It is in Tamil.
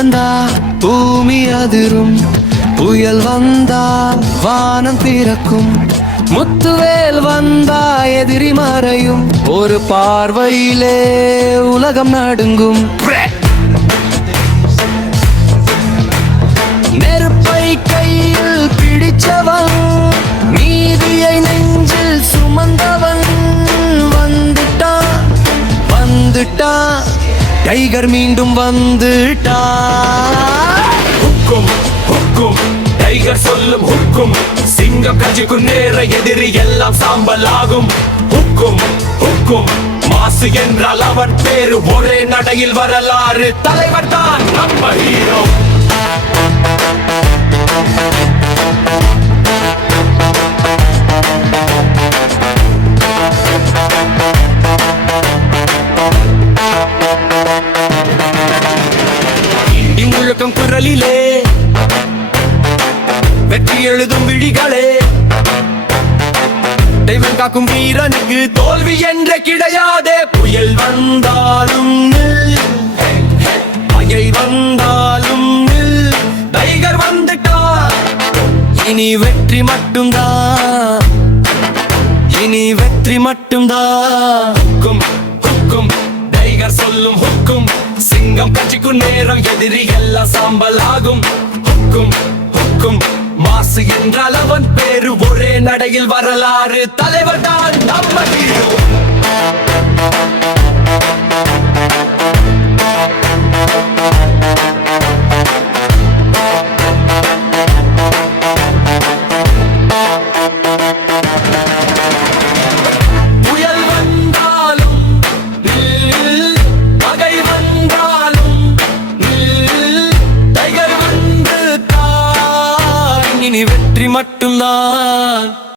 நடந்தா பூமி அதிரும், புயல் வந்தா வானம் திறக்கும், முத்துவேல் வந்தா எதிரி மறையும், ஒரு பார்வையிலே உலகம் நடுங்கும். நெருப்பை கையில் பிடிச்சவன், நீதியை நெஞ்சில் சுமந்தவன் வந்துட்டான், வந்துட்டான், டைகர் மீண்டும் வந்துட்டான். ஹுக்கும் ஹுக்கும் டைகர் சொல்லும் ஹுக்கும், சிங்கம் கஞ்சிக்கும் நேர எதிரி எல்லாம் சாம்பல் ஆகும். ஹுக்கும் ஹுக்கும் மாசு என்றால் அவன் பேரு, ஒரே நடையில் வரலாறு, தலைவர் தான் நம்ம ஹீரோ. இடி முழக்கம் குரலிலே வெற்றி எழுதும் விழிகளே, தெய்வம் காக்கும் வீரனுக்கு தோல்வி என்ற கிடையாதே. புயல் வந்தாலும் பகை வந்தாலும் டைகர் வந்துட்டா, இனி வெற்றி மட்டும்தான், இனி வெற்றி மட்டும்தான். ஹுக்கும் ஹுக்கும் டைகர் சொல்லும் ஹுக்கும், சிங்கம் கட்சிக்கும் நேரம் எதிரி எல்லாம் சாம்பல் ஆகும். ஹுக்கும் ஹுக்கும் மாசு என்றால் அவன் பேரு, ஒரே நடையில் வரலாறு, தலைவர் தான் நம்ம ஹீரோ. புயல் வந்தாலும் பகை வந்தாலும் டைகர் வந்து தான், இனி வெற்றி மட்டும்தான்.